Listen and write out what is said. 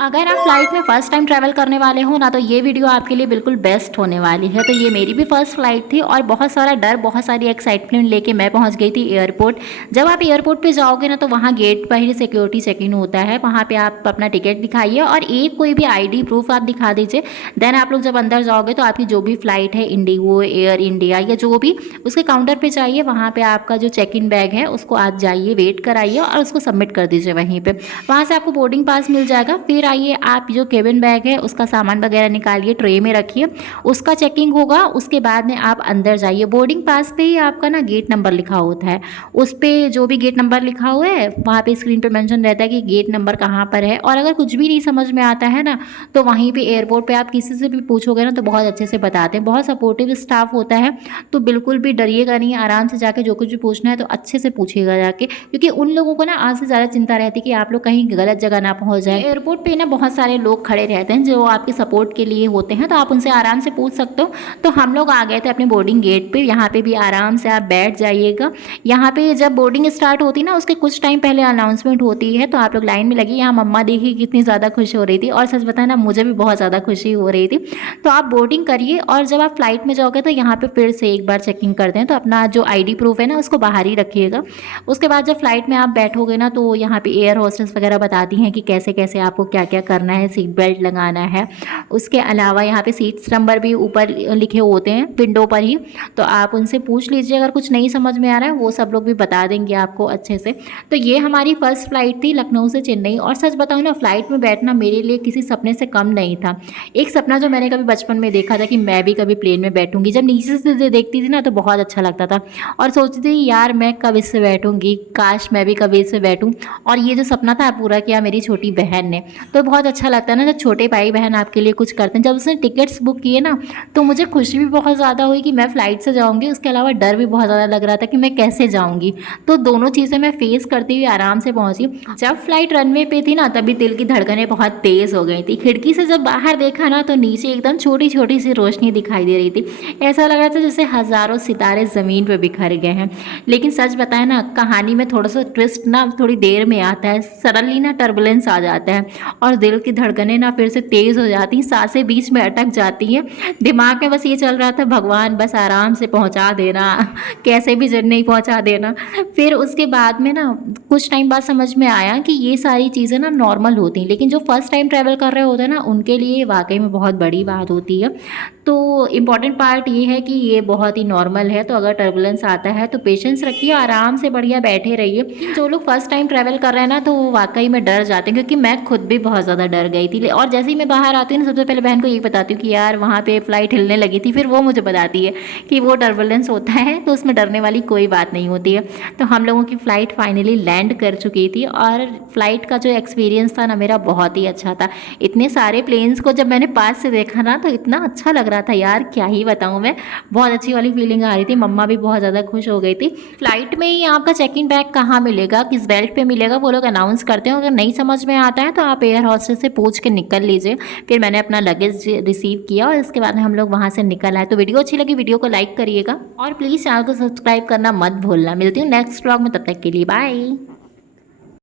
अगर आप फ्लाइट में फ़र्स्ट टाइम ट्रैवल करने वाले हो ना, तो ये वीडियो आपके लिए बिल्कुल बेस्ट होने वाली है। तो ये मेरी भी फ़र्स्ट फ्लाइट थी और बहुत सारा डर, बहुत सारी एक्साइटमेंट लेके मैं पहुंच गई थी एयरपोर्ट। जब आप एयरपोर्ट पे जाओगे ना, तो वहाँ गेट पर ही सिक्योरिटी चेक इन होता है। वहाँ पे आप अपना टिकट दिखाइए और एक कोई भी आईडी प्रूफ आप दिखा दीजिए। देन आप लोग जब अंदर जाओगे तो आपकी जो भी फ़्लाइट है, इंडिगो, एयर इंडिया या जो भी, उसके काउंटर पर जाइए। वहाँ पर आपका जो चेक इन बैग है उसको आप जाइए, वेट कराइए और उसको सबमिट कर दीजिए वहीं पर। वहाँ से आपको बोर्डिंग पास मिल जाएगा। फिर आइए, आप जो केबिन बैग है उसका सामान वगैरह निकालिए, ट्रे में रखिए, उसका चेकिंग होगा। उसके बाद में आप अंदर जाइए। बोर्डिंग पास पे ही आपका ना गेट नंबर लिखा होता है। उस पर जो भी गेट नंबर लिखा हुआ है वहाँ पे स्क्रीन पे मेंशन रहता है कि गेट नंबर कहाँ पर है। और अगर कुछ भी नहीं समझ में आता है ना, तो वहीं पे एयरपोर्ट पे आप किसी से भी पूछोगे ना, तो बहुत अच्छे से बताते हैं। बहुत सपोर्टिव स्टाफ होता है, तो बिल्कुल भी डरिएगा नहीं। आराम से जाके जो कुछ भी पूछना है तो अच्छे से पूछिएगा जाके, क्योंकि उन लोगों को ना आज से ज़्यादा चिंता रहती है कि आप लोग कहीं गलत जगह ना पहुँच जाए। एयरपोर्ट पे ना बहुत सारे लोग खड़े रहते हैं जो आपके सपोर्ट के लिए होते हैं, तो आप उनसे आराम से पूछ सकते हो। तो हम लोग आ गए थे अपने बोर्डिंग गेट पे। यहाँ पे भी आराम से आप बैठ जाइएगा। यहाँ पे जब बोर्डिंग स्टार्ट होती है ना, उसके कुछ टाइम पहले अनाउंसमेंट होती है, तो आप लोग लाइन में लगी। यहाँ मम्मा देखी कितनी ज़्यादा खुश हो रही थी, और सच बताए ना, मुझे भी बहुत ज़्यादा खुशी हो रही थी। तो आप बोर्डिंग करिए और जब आप फ्लाइट में जाओगे तो यहाँ पे फिर से एक बार चेकिंग करते हैं। तो अपना जो आईडी प्रूफ है ना, उसको बाहर ही रखिएगा। उसके बाद जब फ्लाइट में आप बैठोगे ना, तो यहाँ पे एयर होस्टेस वगैरह बताती हैं कि कैसे कैसे आपको क्या क्या करना है, सीट बेल्ट लगाना है। उसके अलावा यहाँ पे सीट्स नंबर भी ऊपर लिखे होते हैं विंडो पर ही, तो आप उनसे पूछ लीजिए अगर कुछ नहीं समझ में आ रहा है, वो सब लोग भी बता देंगे आपको अच्छे से। तो ये हमारी फर्स्ट फ्लाइट थी लखनऊ से चेन्नई। और सच बताऊँ ना, फ्लाइट में बैठना मेरे लिए किसी सपने से कम नहीं था। एक सपना जो मैंने कभी बचपन में देखा था कि मैं भी कभी प्लेन में बैठूंगी। जब नीचे से देखती थी ना, तो बहुत अच्छा लगता था और सोचती थी यार मैं कब इससे बैठूंगी, काश मैं भी कभी इससे बैठूं। और ये जो सपना था पूरा किया मेरी छोटी बहन ने। तो बहुत अच्छा लगता है ना जब छोटे भाई बहन आपके लिए कुछ करते हैं। जब उसने टिकट्स बुक किए ना, तो मुझे खुशी भी बहुत ज़्यादा हुई कि मैं फ़्लाइट से जाऊँगी। उसके अलावा डर भी बहुत ज़्यादा लग रहा था कि मैं कैसे जाऊँगी। तो दोनों चीज़ें मैं फेस करती हुई आराम से पहुँची। जब फ्लाइट रनवे पे थी ना, तभी दिल की धड़कनें बहुत तेज़ हो गई थी। खिड़की से जब बाहर देखा ना, तो नीचे एकदम छोटी छोटी सी रोशनी दिखाई दे रही थी। ऐसा लग रहा था जैसे हज़ारों सितारे ज़मीन पर बिखर गए हैं। लेकिन सच बताएं ना, कहानी में थोड़ा सा ट्विस्ट ना थोड़ी देर में आता है। सडनली ना टर्बुलेंस आ जाता है और दिल की धड़कनें ना फिर से तेज़ हो जाती हैं, सांसें बीच में अटक जाती हैं। दिमाग में बस ये चल रहा था, भगवान बस आराम से पहुंचा देना, कैसे भी नहीं पहुंचा देना। फिर उसके बाद में ना कुछ टाइम बाद समझ में आया कि ये सारी चीज़ें ना नॉर्मल होती हैं, लेकिन जो फर्स्ट टाइम ट्रैवल कर रहे होते हैं ना, उनके लिए वाकई में बहुत बड़ी बात होती है। तो इम्पॉर्टेंट पार्ट ये है कि ये बहुत ही नॉर्मल है। तो अगर टर्बुलेंस आता है तो पेशेंस रखिए, आराम से बढ़िया बैठे रहिए। जो लोग फर्स्ट टाइम ट्रैवल कर रहे हैं ना, तो वो वाकई में डर जाते हैं, क्योंकि मैं खुद भी बहुत ज़्यादा डर गई थी। और जैसे ही मैं बाहर आती हूँ, सबसे पहले बहन को यही बताती हूँ कि यार वहाँ पे फ़्लाइट हिलने लगी थी। फिर वो मुझे बताती है कि वो टर्बुलेंस होता है, तो उसमें डरने वाली कोई बात नहीं होती है। तो हम लोगों की फ़्लाइट फाइनली लैंड कर चुकी थी और फ्लाइट का जो एक्सपीरियंस था ना, मेरा बहुत ही अच्छा था। इतने सारे प्लेन्स को जब मैंने पास से देखा ना, तो इतना अच्छा लग रहा था यार, क्या ही बताऊँ मैं। बहुत अच्छी वाली फीलिंग आ रही थी। मम्मा भी बहुत ज़्यादा खुश हो गई थी। फ्लाइट में ही आपका चेक इन बैग कहाँ मिलेगा, किस बेल्ट पे मिलेगा, वो लोग अनाउंस करते हैं। अगर नहीं समझ में आता है तो आप एयर हॉस्टेस से पूछ के निकल लीजिए। फिर मैंने अपना लगेज रिसीव किया और इसके बाद हम लोग वहाँ से निकल आए। तो वीडियो अच्छी लगी, वीडियो को लाइक करिएगा और प्लीज़ चैनल को सब्सक्राइब करना मत भूलना। मिलती हूँ नेक्स्ट व्लॉग में, तब तक के लिए बाय।